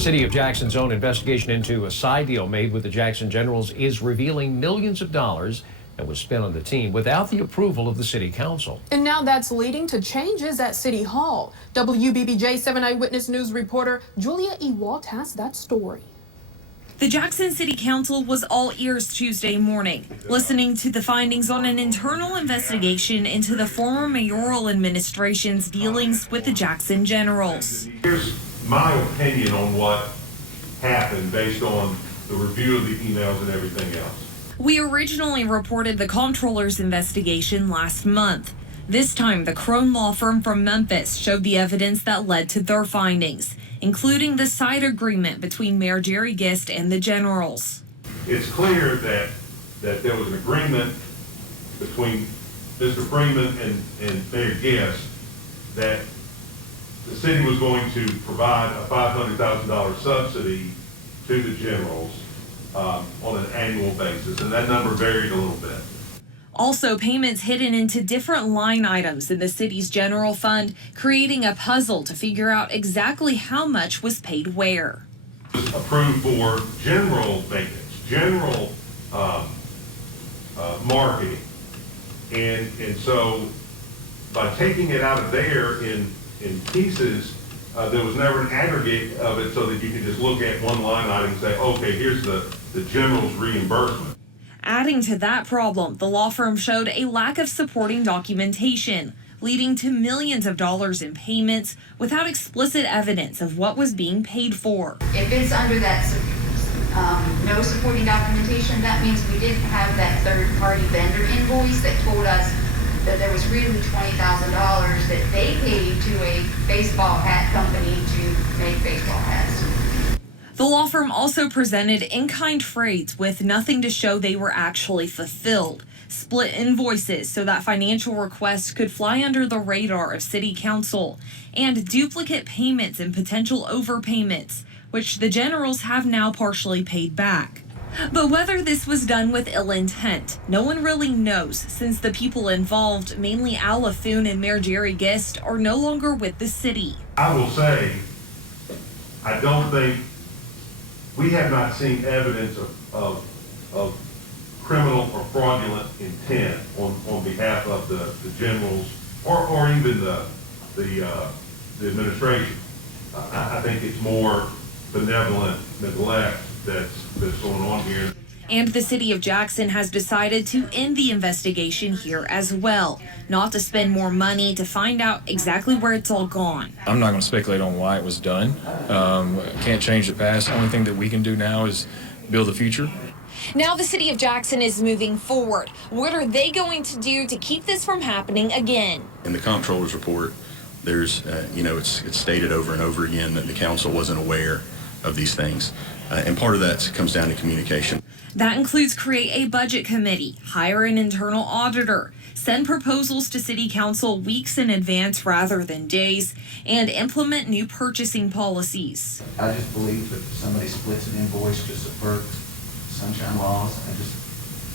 City of Jackson's own investigation into a side deal made with the Jackson Generals is revealing millions of dollars that was spent on the team without the approval of the City Council. And now that's leading to changes at City Hall. WBBJ 7 Eyewitness News reporter Julia Ewalt has that story. The Jackson City Council was all ears Tuesday morning, listening to the findings on an internal investigation into the former mayoral administration's dealings with the Jackson Generals. Here's my opinion on what happened based on the review of the emails and everything else. We originally reported the comptroller's investigation last month. This time, the Crone Law Firm from Memphis showed the evidence that led to their findings, including the side agreement between Mayor Jerry Gist and the Generals. It's clear that there was an agreement between Mr. Freeman and Mayor Gist that the city was going to provide a $500,000 subsidy to the Generals on an annual basis, and that number varied a little bit. Also, payments hidden into different line items in the city's general fund, creating a puzzle to figure out exactly how much was paid where. It was approved for general maintenance, general marketing, and so by taking it out of there in pieces, there was never an aggregate of it so that you could just look at one line item and say, okay, here's the general's reimbursement. Adding to that problem, the law firm showed a lack of supporting documentation, leading to millions of dollars in payments without explicit evidence of what was being paid for. If it's under that no supporting documentation, that means we didn't have that third-party vendor invoice that told us that there was really $20,000 that they paid to a baseball hat company to make baseball hats. The law firm also presented in-kind freights with nothing to show they were actually fulfilled, split invoices so that financial requests could fly under the radar of City Council, and duplicate payments and potential overpayments, which the Generals have now partially paid back. But whether this was done with ill intent, no one really knows, since the people involved, mainly Al Laffoon and Mayor Jerry Gist, are no longer with the city. I will say, I don't think we have not seen evidence of criminal or fraudulent intent on behalf of the Generals or even the administration. I think it's more benevolent neglect that's going on here. And the city of Jackson has decided to end the investigation here as well, not to spend more money to find out exactly where it's all gone. I'm not going to speculate on why it was done. Can't change the past. The only thing that we can do now is build the future. Now the city of Jackson is moving forward. What are they going to do to keep this from happening again? In the comptroller's report, there's, it's stated over and over again that the council wasn't aware of these things. And part of that comes down to communication. That includes create a budget committee, hire an internal auditor, send proposals to City Council weeks in advance rather than days, and implement new purchasing policies. I just believe that if somebody splits an invoice to subvert sunshine laws, I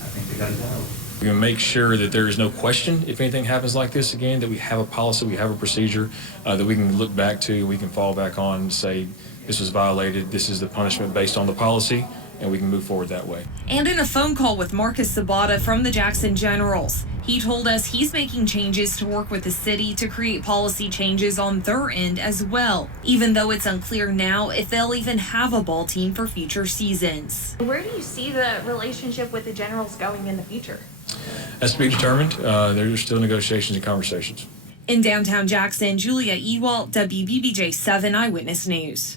think they got to go. We're going to make sure that there is no question if anything happens like this again, that we have a policy, we have a procedure that we can look back to, we can fall back on and say this was violated, this is the punishment based on the policy, and we can move forward that way. And in a phone call with Marcus Sabata from the Jackson Generals, he told us he's making changes to work with the city to create policy changes on their end as well, even though it's unclear now if they'll even have a ball team for future seasons. Where do you see the relationship with the Generals going in the future? That's to be determined. There's still negotiations and conversations. In downtown Jackson, Julia Ewalt, WBBJ 7 Eyewitness News.